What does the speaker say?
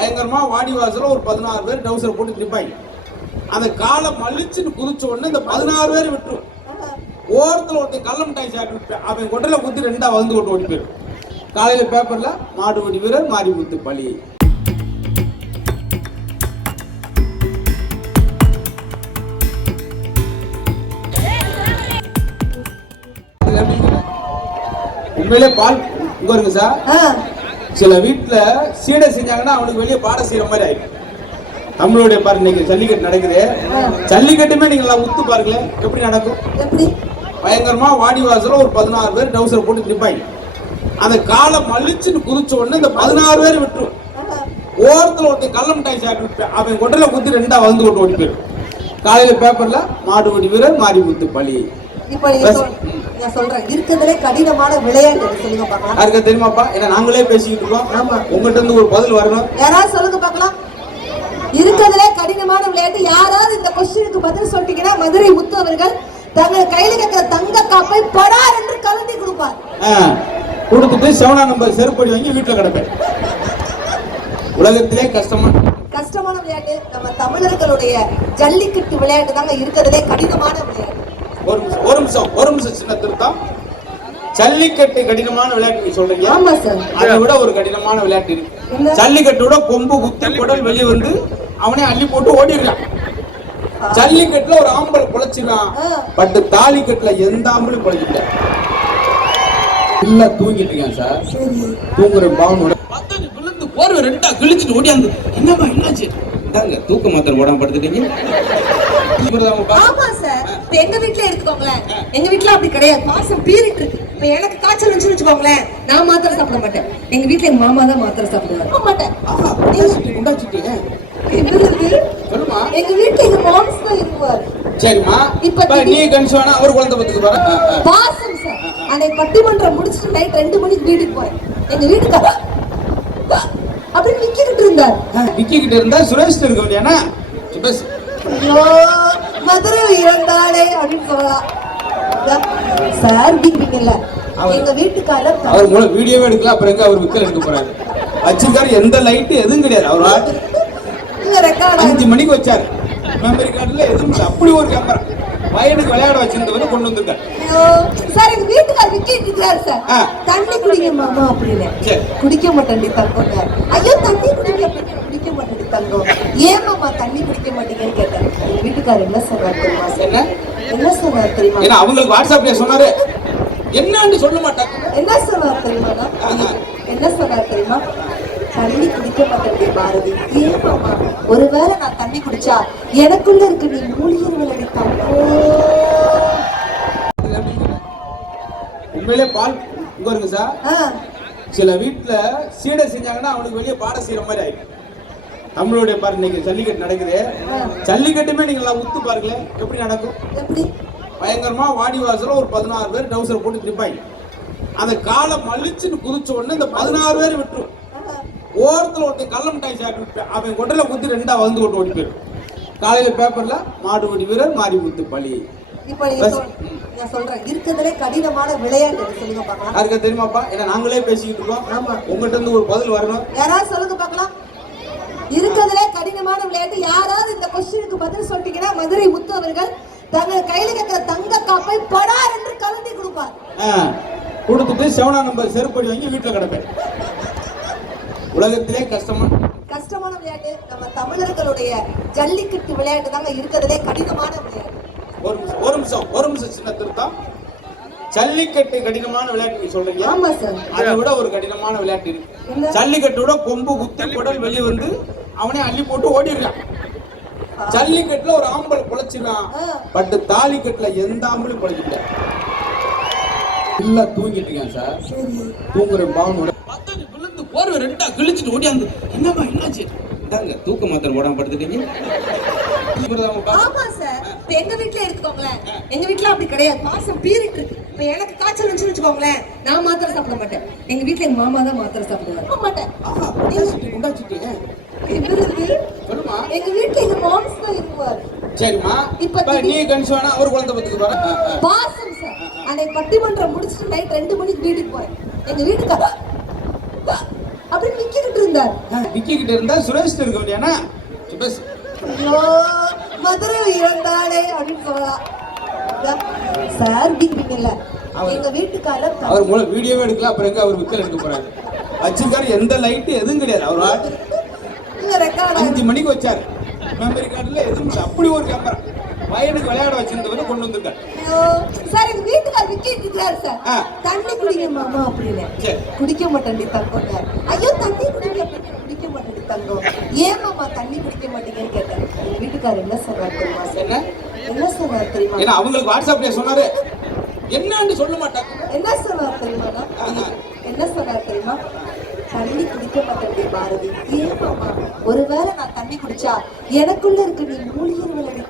பயங்கரமா வாடி வாசலில் ஒரு பதினாறு பேர் டவுசர் போட்டு நிற்பாங்க அந்த காலை மலிச்சுன்னு குதிச்ச உடனே இந்த பதினாறு பேர் விட்டுரும் ஓரத்தில் ஒருத்தன் கள்ள மிட்டாய் சாப்பிட்டு அவன் கொட்டையில குத்தி ரெண்டா வந்து கொண்டு ஓடி போயிடும் காலையில் பேப்பரில் மாடு ஓடி வீரர் மாறி குத்து பழி உண்மையிலே பால் இங்க இருக்கு சார். சில வீட்டுல சீடை செஞ்சாங்கன்னா அவனுக்கு வெளியே பாடம் செய்யற மாதிரி ஆயிடும். நம்மளுடைய பாரு இன்னைக்கு ஜல்லிக்கட்டு நடக்குது. ஜல்லிக்கட்டுமே நீங்க எல்லாம் உத்து பாருங்களேன் எப்படி நடக்கும்? பயங்கரமா வாடி வாசல்ல ஒரு பதினாறு பேர் டவுசர் போட்டு நிப்பாங்க அந்த காலை மலிச்சுன்னு குதிச்ச உடனே இந்த பதினாறு பேர் விட்டுரும். ஓரத்துல ஒருத்தன் கள்ள மிட்டாய் சாப்பிட்டு அவன் கொட்டையில குத்தி ரெண்டா வந்து கொண்டு ஓடி போயிடும். காலையில பேப்பர்ல மாடு ஓடி வீரர் மாறி குத்து சொல்- நான் சொல்றேன் இருக்கிறதுலே கடினமான விளையாட்டு சொல்லுங்க பார்க்கலாம். யாருக்கா தெரியுமாப்பா? ஏன்னா நாங்களே பேசிக்கிட்டு இருக்கோம். ஆமா. உங்ககிட்ட இருந்து ஒரு பதில் வரணும். யாராவது சொல்லுங்க பார்க்கலாம். இருக்கிறதுலே கடினமான விளையாட்டு. யாராவது இந்த கொஸ்டினுக்கு பதில் சொல்லிட்டீங்கன்னா மதுரை முத்து அவர்கள் தங்கள் கையில இருக்கிற தங்க காப்பை படார் என்று கலந்து கொடுப்பார். கொடுத்துட்டு செவனா நம்பர் செருப்படி வாங்கி வீட்டுல கிடப்பேன். உலகத்திலே கஷ்டமா கஷ்டமான விளையாட்டு. நம்ம தமிழர்களுடைய ஜல்லிக்கட்டு விளையாட்டு தாங்க இருக்கிறதுலே கடினமான விளையாட்டு. ஒரு நிமிஷம் ஒரு நிமிஷம் ஒரு நிமிஷம் சின்ன திருத்தம். ஜல்லிக்கட்டு கடினமான விளையாட்டு சொல்றீங்க ஆமா சார். அதை விட ஒரு கடினமான விளையாட்டு? இருக்கு ஜல்லிக்கட்டோட கொம்பு குத்தி குடல் வெளியே வந்து அவனே அள்ளி போட்டு ஓடிடுறான் ஜல்லிக்கட்டுல ஒரு ஆம்பளை பொழைச்சிடலாம் ஆ. பட் தாலிக்கட்டுல எந்த ஆம்பளும் பொழைக்கல. இல்ல தூங்கிட்டு இருக்கேன் சார். தூங்குற பாவனோட விழுந்து போர்வை ரெண்டா கிழிச்சிட்டு ஓடியாந்து என்னம்மா என்னாச்சு? இந்தாங்க தூக்க மாத்திரை போடாம படுத்துட்டீங்க இவர்தான்ப்பா. ஆமா சார் இப்ப எங்க வீட்ல எடுத்துக்கோங்களேன். எங்க வீட்ல அப்படி கிடையாது. பாசம் பீறிட்டு இருக்கு. இப்ப எனக்கு காய்ச்சல் வந்துச்சுன்னு வச்சுக்கோங்களேன் நான் மாத்திரை சாப்பிட மாட்டேன். எங்க வீட்ல எங்க மாமா தான் மாத்திரை சாப்பிடுவாரு. சாப்பிட மாட்டேன். எங்க வீட்ல எங்க மாம்ஸ் தான் இருக்குவார் சரிம்மா. இப்ப நீ கன்சுவானா அவர் குழந்தை பத்துக்கு பாசம் சார். அன்னைக்கு பட்டிமன்றம் முடிச்சுட்டு நைட் ரெண்டு மணிக்கு வீட்டுக்கு போறேன். எங்க வீட்டுக்கு அப்படின்னு விக்கிட்டு இருந்தார். விக்கி கிட்ட இருந்தா சுரேஷ் இருக்க வேண்டியானா சுரேஷ் மதுரை இறந்தாளே அப்படின்னு சொல்லலாம் சார் விக்கிறீங்கல்ல எங்க வீட்டுக்காரர் அவர் மூலம் வீடியோவே எடுக்கல அப்புறம் எங்க அவர் விக்கல் எடுக்க போறாரு? வச்சிருக்காரு எந்த லைட் எதுவும் கிடையாது. அவர் அஞ்சு மணிக்கு வச்சாரு. மெமரி கார்டுல எதுவும். அப்படி ஒரு கேமரா பையனுக்கு விளையாட வச்சிருந்தவர் கொண்டு வந்திருக்காரு. சார் எங்க வீட்டுக்காரர் விக்கிட்டு இருக்காரு சார். தண்ணி குடிங்க மாமா அப்படின்னு. குடிக்க மாட்டேன் தங்கங்க ஐயோ தண்ணி அப்படின்னு குடிக்க மாட்டேன். தங்கம். ஏன் மாமா தண்ணி குடிக்க மாட்டீங்கன்னு கேட்டேன். வீட்டுக்காரர் என்ன சொன்னார் தெரியுமா? சார் என்ன சொன்னார் தெரியுமா? ஏன்னா அவங்களுக்கு வாட்ஸ்அப்ல சொன்னாரு. என்னன்னு சொல்ல மாட்டாங்க. என்ன சொன்னார் தெரியுமாண்ணா என்ன சொன்னார் தெரியுமா? தண்ணி குடிக்க மாட்டேன் பாரதி. ஏன் மாமா? ஒருவேளை நான் தண்ணி குடிச்சா எனக்குள்ள இருக்கு நீ மூலிகை தங்கோ உண்மையிலே பால் இங்க வருங்க சார். சில வீட்டுல சீடை செஞ்சாங்கன்னா அவனுக்கு வெளியே பாடம் செய்யற மாதிரி ஆயிடும். நம்மளுடைய பாரு இன்னைக்கு ஜல்லிக்கட்டு நடக்குது. ஜல்லிக்கட்டுமே நீங்க எல்லாம் உத்து பாருங்களேன் எப்படி நடக்கும்? பயங்கரமா வாடி வாசல்ல ஒரு பதினாறு பேர் டவுசர் போட்டு நிப்பாங்க அந்த காலை மலிச்சுன்னு குதிச்ச உடனே இந்த பதினாறு பேர் விட்டுரும். ஓரத்துல ஒருத்தன் கள்ள மிட்டாய் சாப்பிட்டு அவன் கொட்டையில குத்தி ரெண்டா வந்து கொண்டு ஓடி போயிடும். காலையில பேப்பர்ல மாடு ஓடி வீரர் மாறி குத்து யாருக்கா தெரியுமாப்பா? ஏன்னா நாங்களே பேசிக்கிட்டு இருக்கோம். உங்ககிட்ட இருந்து ஒரு பதில் வரணும். யாராவது சொல்லுங்க பார்க்கலாம். இருக்கிறதுலே கடினமான விளையாட்டு. யாராவது இந்த கொஸ்டினுக்கு பதில் சொல்லிட்டீங்கன்னா மதுரை முத்து அவர்கள் தங்கள் கையில இருக்கிற தங்க காப்பை படார் என்று கலந்து கொடுப்பார். கொடுத்துட்டு செவனா நம்பர் செருப்படி வாங்கி வீட்டுல கிடப்பேன். உலகத்திலே கஷ்டமா கஷ்டமான விளையாட்டு. நம்ம தமிழர்களுடைய ஜல்லிக்கட்டு விளையாட்டு தாங்க இருக்கிறதுலே கடினமான விளையாட்டு. ஒரு நிமிஷம் ஒரு நிமிஷம் ஒரு நிமிஷம் சின்ன திருத்தம். ஜல்லிக்கட்டு கடினமான விளையாட்டு சொல்றீங்க. ஆமா சார். அதை விட ஒரு கடினமான விளையாட்டு? இருக்கு. ஜல்லிக்கட்டோட கொம்பு குத்தி குடல் வெளியே வந்து அவனே அள்ளி போட்டு ஓடிடுறான் ஜல்லிக்கட்டுல ஒரு ஆம்பளை பொழைச்சிடலாம். ஆ. பட் தாலிக்கட்டுல எந்த ஆம்பளும் பொழைக்கல. இல்ல தூங்கிட்டு இருக்கேன் சார். தூங்குற பாவனோட விழுந்து போர்வை ரெண்டா கிழிச்சிட்டு ஓடியாந்து என்னம்மா என்னாச்சு? இந்தாங்க தூக்க மாத்திரை போடாம படுத்துட்டீங்க. ஆமா சார். இப்ப எங்க வீட்ல எடுத்துக்கோங்களேன். எங்க வீட்ல அப்படி கிடையாது. பாசம் பீறிட்டு இருக்கு. இப்ப எனக்கு காய்ச்சல் வந்துச்சுன்னு வச்சுக்கோங்களேன். நான் மாத்திரை சாப்பிட மாட்டேன். எங்க வீட்ல எங்க மாமா தான் மாத்திரை சாப்பிடுவாரு. சாப்பிட மாட்டேன். எங்க வீட்ல எங்க மாம்ஸ் தான் இருக்குவார். சரிம்மா. இப்ப நீ கன்சுவானா அவர் குழந்தை பத்துக்கு பாசம் சார். அன்னைக்கு பட்டிமன்றம் முடிச்சுட்டு நைட் ரெண்டு மணிக்கு வீட்டுக்கு போறேன். எங்க வீட்டுக்காரர் அப்படின்னு விக்கிட்டு இருந்தார். விக்கி கிட்ட இருந்தா சுரேஷ் இருக்க வேண்டியானா ஐயோ மதுரை இறந்தாளே அப்படின்னு சொல்லலாம் சார் அவர்- எங்க வீட்டுக்காரர் அவர் மூலம் வீடியோவே எடுக்கல அப்புறம் எங்க அவர் விக்கல் எடுக்க போறாரு. வச்சிருக்காரு எந்த லைட்டு எதுவும் கிடையாது. அவர் ரெக்கார்ட் அஞ்சு மணிக்கு வச்சாரு. மெமரி கார்டுல எதுவும். அப்படி ஒரு கேமரா பையனுக்கு விளையாட வச்சிருந்தவரை கொண்டு வந்திருக்காரு. சார் எங்க வீட்டுக்காரர் விக்கிட்டு இருக்காரு சார். தண்ணி குடிங்க மாமா அப்படின்னு. குடிக்க மாட்டேன்டி தங்கம்னார் ஐயோ தண்ணி குடிக்க மாட்டேன் தங்கம். ஏன் மாமா தண்ணி குடிக்க மாட்டேங்கன்னு கேட்டேன். எங்க வீட்டுக்காரர் என்ன சொன்னார் தெரியுமா சார்? என்ன? சொன்னார் தெரியுமா? ஏன்னா அவங்களுக்கு வாட்ஸ்அப்ல சொன்னாரு. என்னன்னு சொல்ல மாட்டாங்க. என்ன சொன்னார் தெரியுமாண்ணா என்ன சொன்னார் தெரியுமா? தண்ணி குடிக்க மாட்டேன் பாரதி. ஏன் மாமா? ஒருவேளை நான் தண்ணி குடிச்சா எனக்குள்ள இருக்க நீ மூலிகை விளையாடி